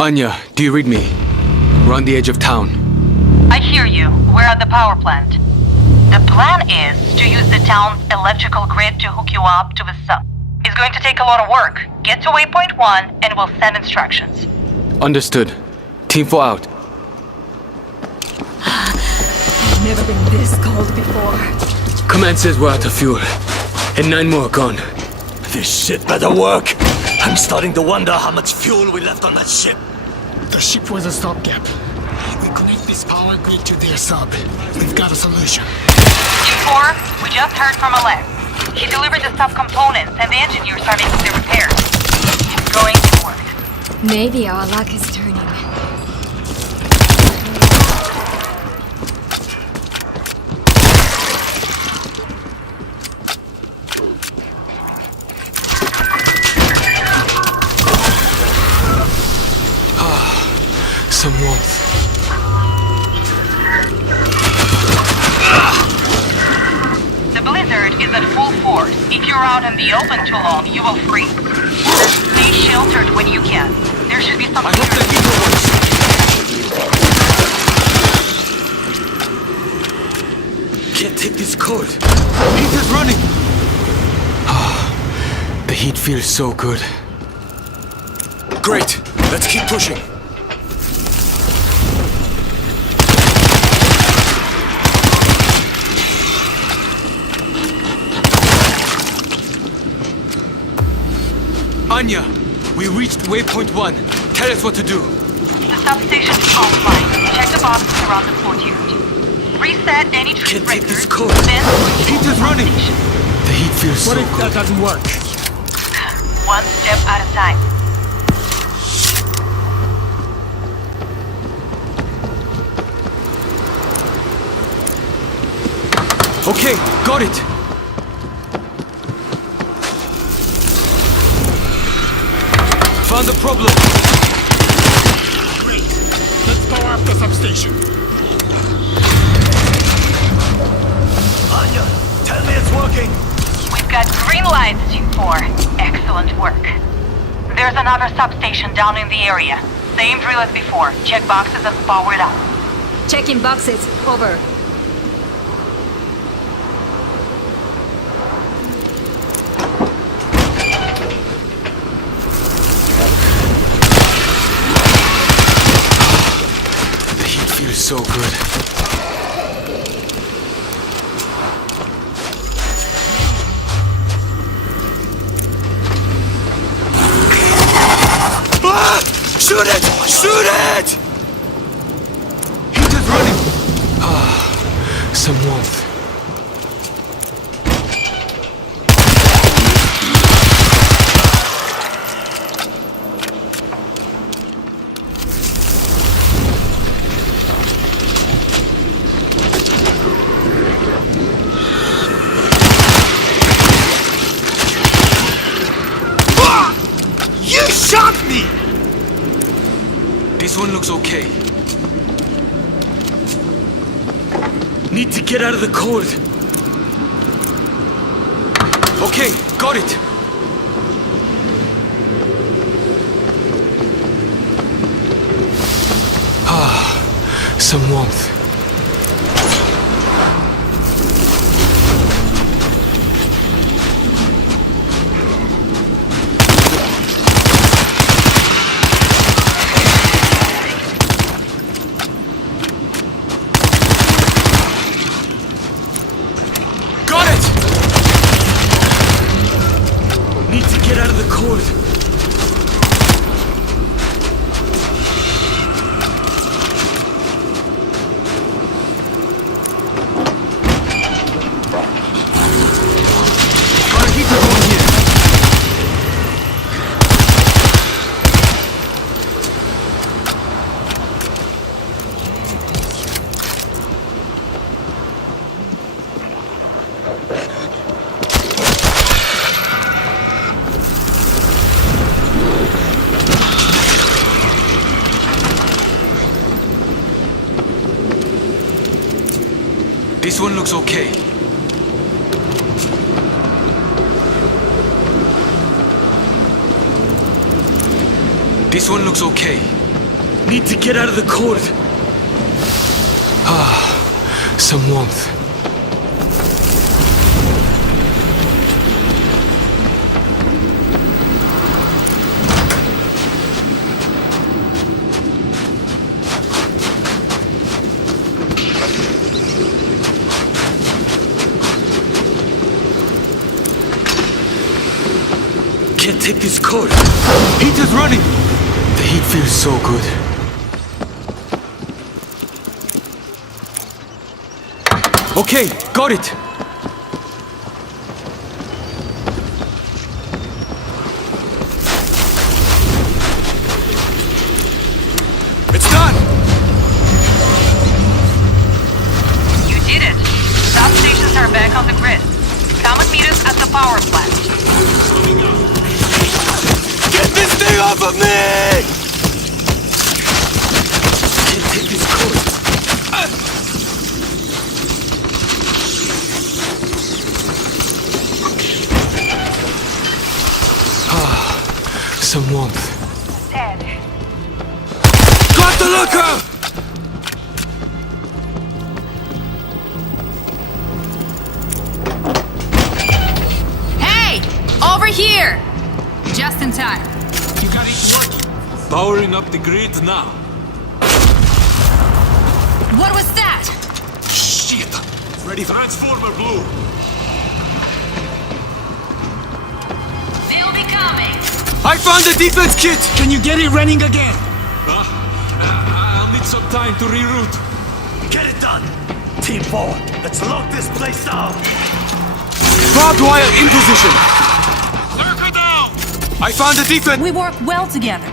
Anya, do you read me? We're on the edge of town. I hear you. We're at the power plant. The plan is to use the town's electrical grid to hook you up to the sub. It's going to take a lot of work. Get to waypoint 1 and we'll send instructions. Understood. Team 4 out. I've never been this cold before. Command says we're out of fuel. And 9 more gone. This shit better work. I'm starting to wonder how much fuel we left on that ship. The ship was a stopgap. We connect this power grid to their sub. We've got a solution. Team 4, we just heard from Alex. He delivered the sub-components and the engineers are making the repairs. It's going to work. Maybe our luck is turning. Some warmth. The blizzard is at full force. If you're out in the open too long, you will freeze. Stay sheltered when you can. There should be some... I hope the heater works. Can't take this cold. Heater's running. The heat feels so good. Great. Let's keep pushing. Anya, we reached waypoint 1. Tell us what to do. The substation is offline. Check the boxes around the courtyard. Reset any tree Can't take this breakers, cold. then switch to Heater's the running. substation. The heat feels What so if good. that doesn't work? One step at a time. Okay, got it. Found the problem. Great. Let's power up the substation. Anya, tell me it's working. We've got green lights, Team 4. Excellent work. There's another substation down in the area. Same drill as before. Check boxes and power it up. Checking boxes. Over. The heat feels so good. Ah! Shoot it! Shoot it! Heater's running. Some warmth. Ah! You shot me! This one looks okay. Need to get out of the cold. Okay, got it. Some warmth. Got it! Need to get out of the cold. Our heater going here. This one looks okay. This one looks okay. Need to get out of the cold. Some warmth. Can't take this cold. Heat is running! The heat feels so good. Okay, got it! It's done! You did it. Substations are back on the grid. Come and meet us at the power plant. Get this thing off of me! Can't take this cold. Some warmth. Dead. Got the looker! Hey! Over here! Just in time. You got it working. Powering up the grid now. What was that? Shit! Ready for Transformer Blue. They'll be coming. I found the defense kit! Can you get it running again? I'll need some time to reroute. Get it done! Team 4, let's lock this place down! Barbed wire in position! Lurker down! I found the defense! We work well together.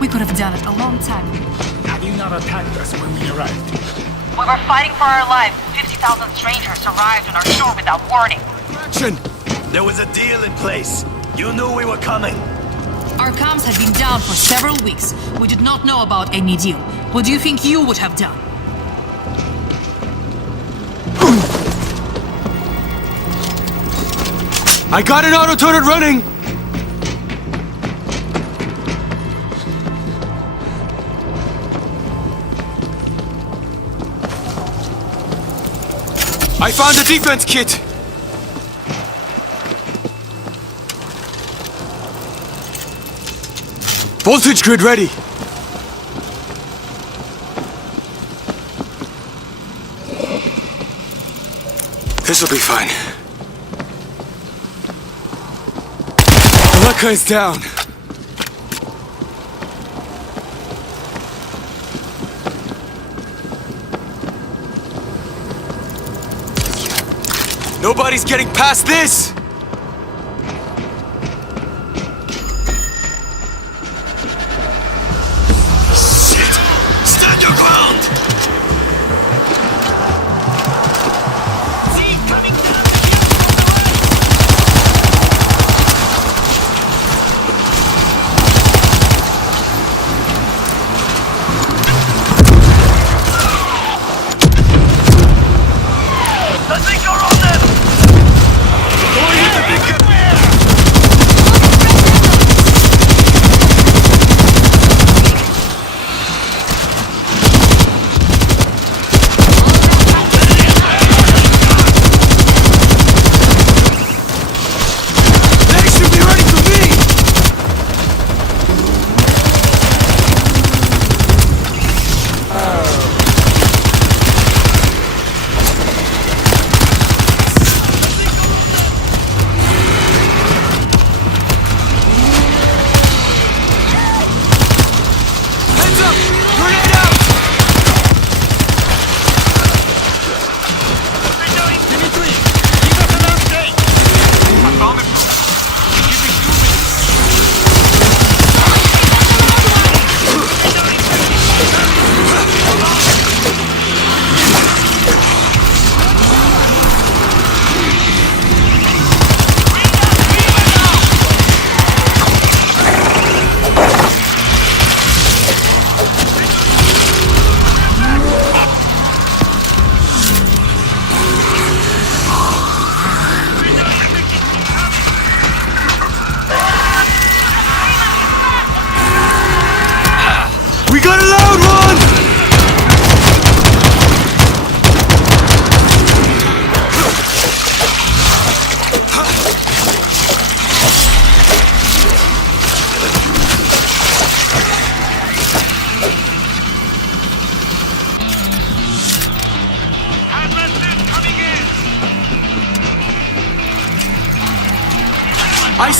We could have done it a long time ago. Have you not attacked us when we arrived? We were fighting for our lives. 50,000 strangers arrived on our shore without warning. Action! There was a deal in place. You knew we were coming. Our comms had been down for several weeks. We did not know about any deal. What do you think you would have done? I got an auto turret running! I found the defense kit! Voltage grid ready! This'll be fine. The Lurker is down. Nobody's getting past this! Shit! Stand your ground! I think you're on them! Going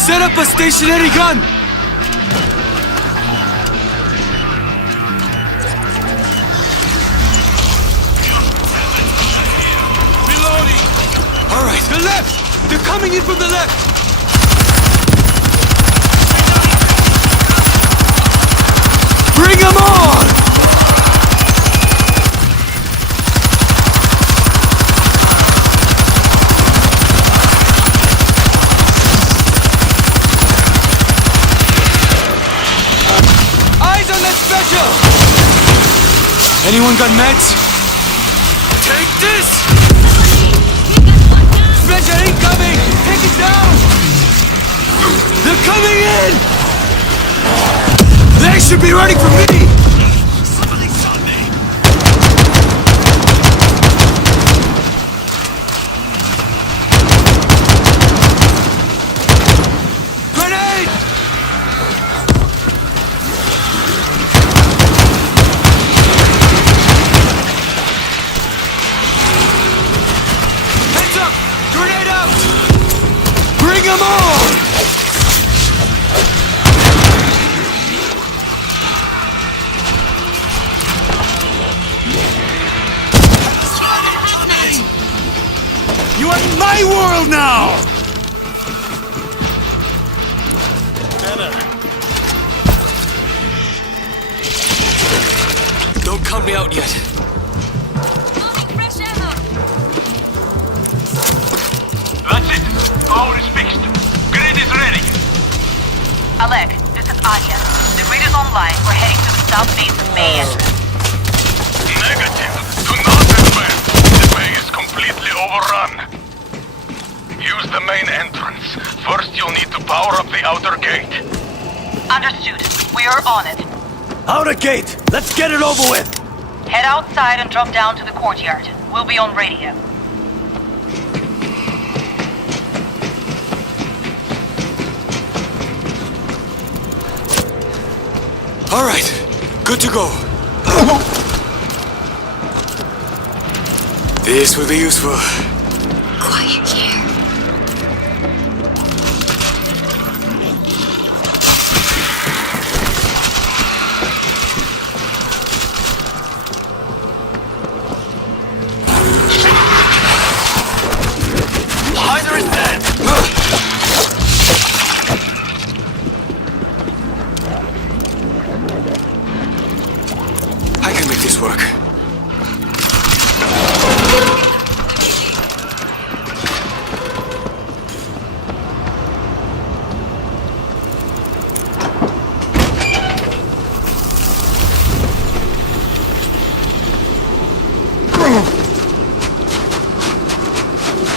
Set up a stationary gun! Reloading! Alright, the left! They're coming in from the left! Bring them on! Eyes on that special! Anyone got meds? Take this! Special incoming! Take it down! They're coming in! They should be ready for me! Grenade! Heads up! Grenade out! Bring them on! You are in my world now! Don't count me out yet. Fresh ammo! That's it! Power is fixed. Grid is ready. Alec, this is Anya. The grid is online. We're heading to the south base of Bay entrance. Negative. Do not advance. The bay is completely overrun. Use the main entrance. First, you'll need to power up the outer gate. Understood. We are on it. Outer gate! Let's get it over with! Head outside and drop down to the courtyard. We'll be on radio. Alright, good to go. This will be useful. Quiet here. Either is dead! I can make this work.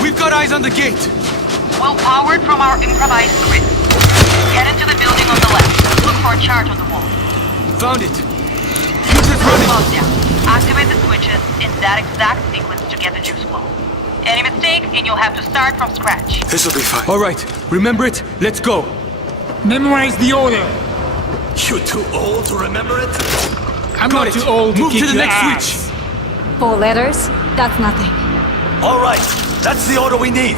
We've got eyes on the gate. We'll power it from our improvised grid. Head into the building on the left. Look for a chart on the wall. Found it. Future's running. Lockdown. Activate the switches in that exact sequence to get the juice flow. Any mistake, and you'll have to start from scratch. This'll be fine. Alright, remember it? Let's go. Memorize the order. You too old to remember it? I'm Got not it. too old to Move kick to the your next ass. switch. 4 letters? That's nothing. Alright, that's the order we need.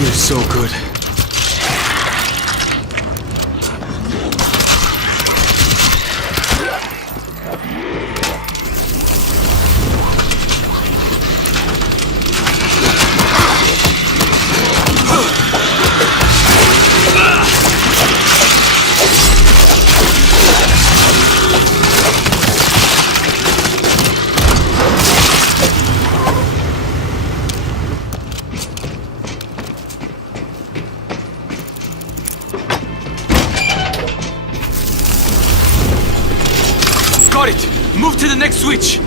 feels so good. Got it! Move to the next switch!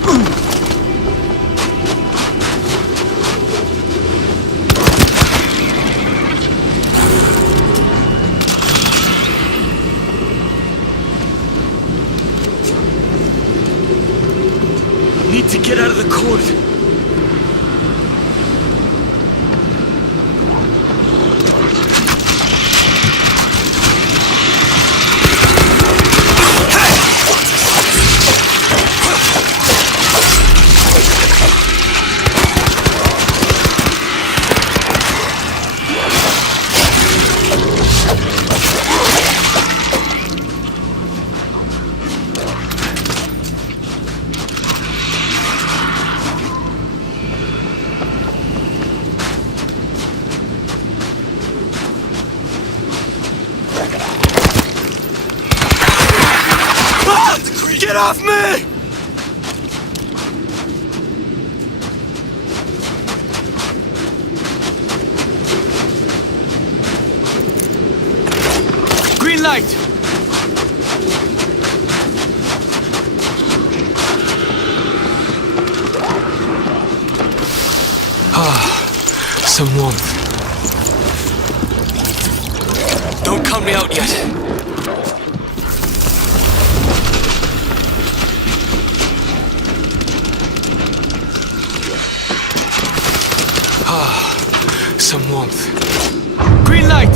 Need to get out of the cold. Get off me! Green light! Some warmth. Don't count me out yet. Some warmth. Green light!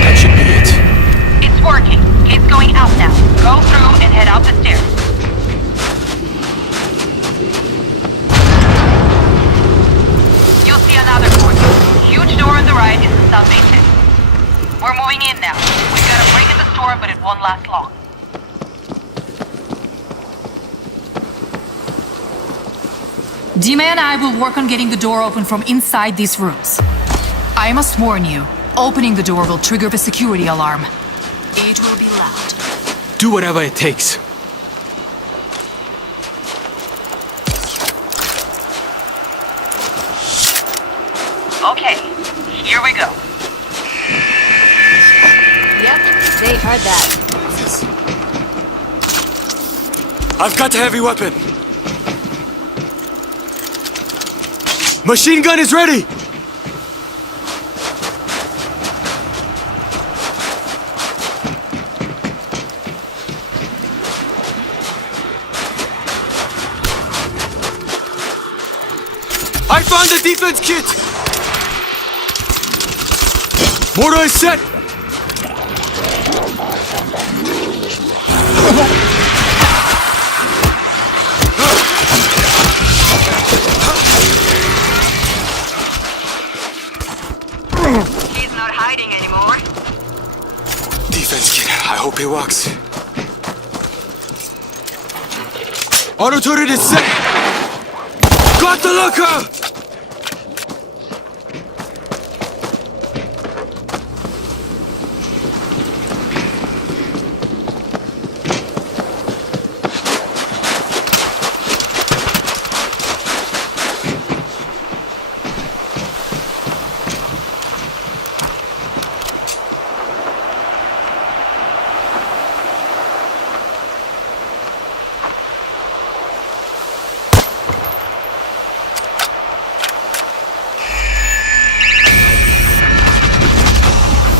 That should be it. It's working. Gate's going out now. Go through and head out the stairs. You'll see another portal. Huge door on the right is the sub basement. We're moving in now. We've got a break in the store, but it won't last long. Dima and I will work on getting the door open from inside these rooms. I must warn you, opening the door will trigger the security alarm. It will be loud. Do whatever it takes. Okay, here we go. Yep, they heard that. I've got a heavy weapon. Machine gun is ready! I found the defense kit! Mortar is set! He's not hiding anymore. Defense kit, I hope it works. Auto turret is set! Got the looker!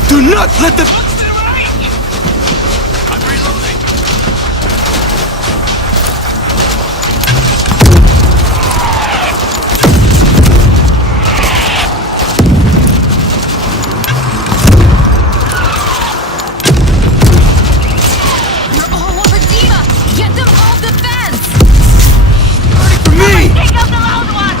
Do not let them... I'm reloading. You're all over Dima! Get them off the fence! For me! Take out the loud one!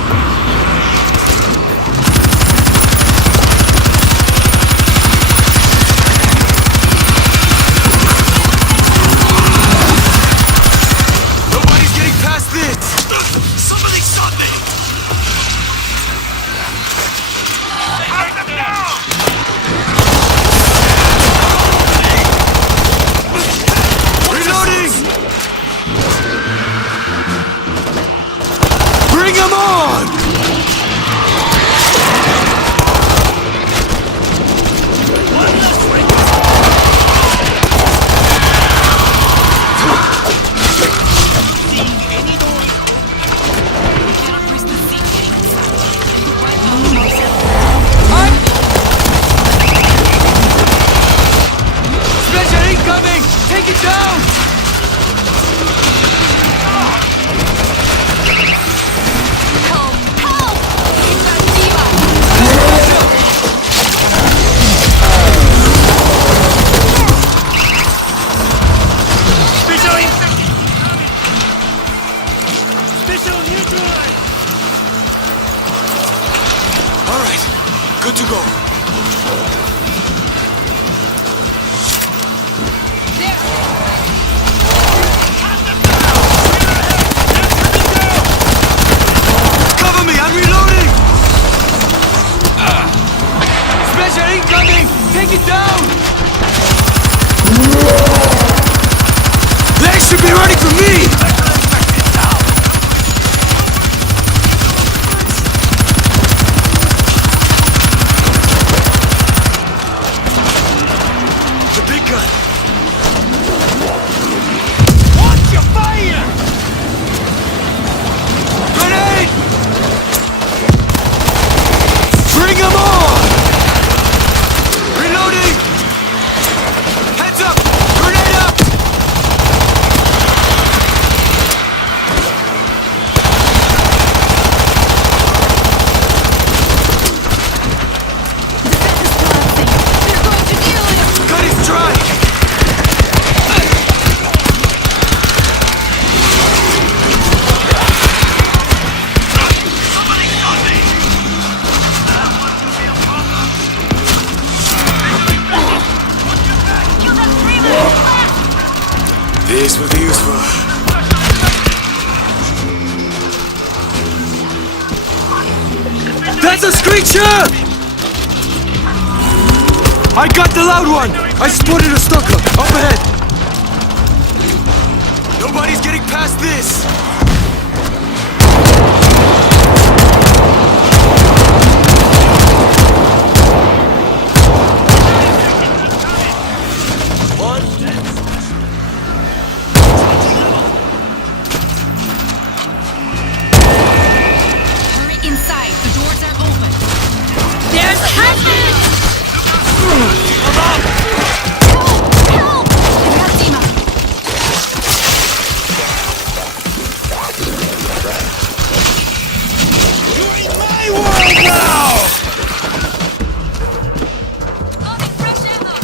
All right, good to go. Cover me, I'm reloading! Special incoming! Take it down! They should be ready for me! The big gun! Watch your fire! Grenade! Bring 'em on! Reloading! Heads up! Grenade up! They're going to kill him! Gun is dry! This will be useful. That's a screecher! I got the loud one! I spotted a stalker! Up ahead! Nobody's getting past this! Hurry inside, the doors are open. There's a husband! Help! Help! I got Dima. You're in my world now! Loading fresh ammo.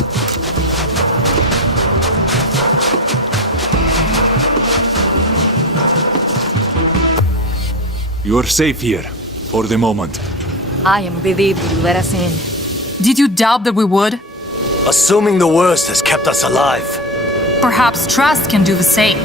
You're safe here, for the moment. I am relieved you let us in. Did you doubt that we would? Assuming the worst has kept us alive. Perhaps trust can do the same.